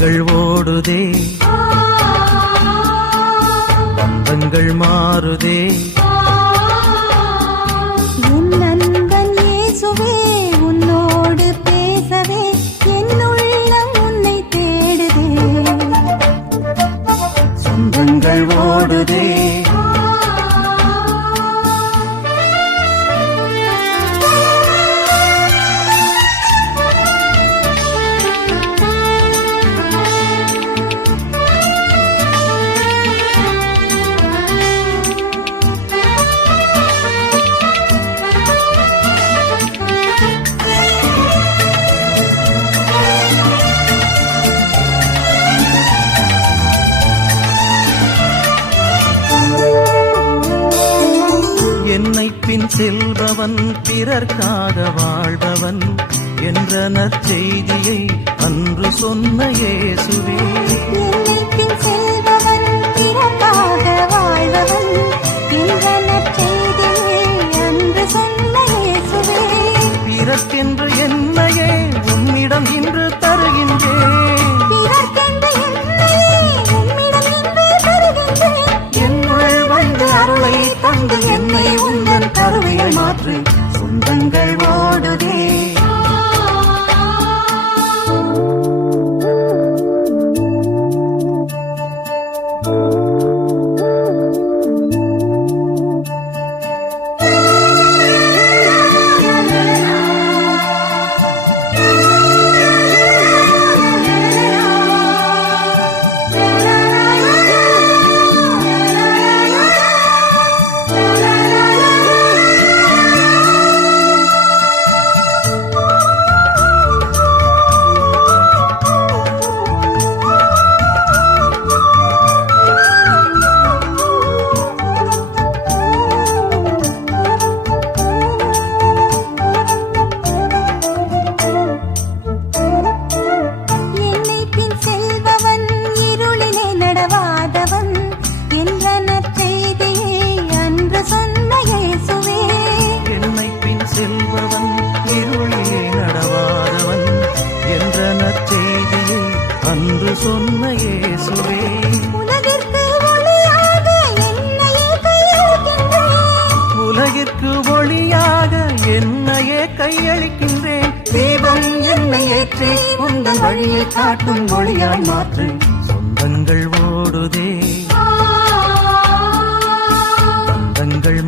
காலங்கள் ஓடுதே, பந்தங்கள் மாறுதே. என் நண்பன் இயேசுவே, உன்னோடு பேசவே என் உள்ளம் உன்னை தேடுதே. சொந்தங்கள் ஓடுதே, என்னை பின் செல்பவன் பிறர்க்காக வாழ்பவன் என்ற நற்செய்தியை அன்று சொன்ன இயேசுவே. என்னை பின் செல்பவன் பிறர்க்காக வாழ்பவன் என்ற நற்செய்தியை அன்று சொன்ன இயேசுவே. பிறர்க்கென்று என்னையே உம்மிடம் இன்று தருகின்றேன். பிறர்க்கென்று என்னையே உம்மிடம் இன்று தருகின்றேன். என்னுள் வந்து அருளை தந்து என்னை உந்தன் கருவியை மாற்று. சொந்தங்கள் ஓடுதே, என்னை பின் செல்பவன் இருளிலே நடவாதவன் என்ற நற்செய்தியை அன்று சொன்ன இயேசுவே. என்னை பின் செல்பவன் இருளிலே நடவாதவன் என்ற நற்செய்தியை அன்று சொன்ன இயேசுவே. உலகிற்கு ஒளியாக என்னையே கையளிக்கின்றேன். உலகிற்கு ஒளியாக என்னையே கையளிக்கின்றேன். தீபம் என்னை ஏற்றி உந்தன் வழியை காட்டும் ஒளியாய் மாற்று. சொந்தங்கள் ஓடுதே, பந்தங்கள்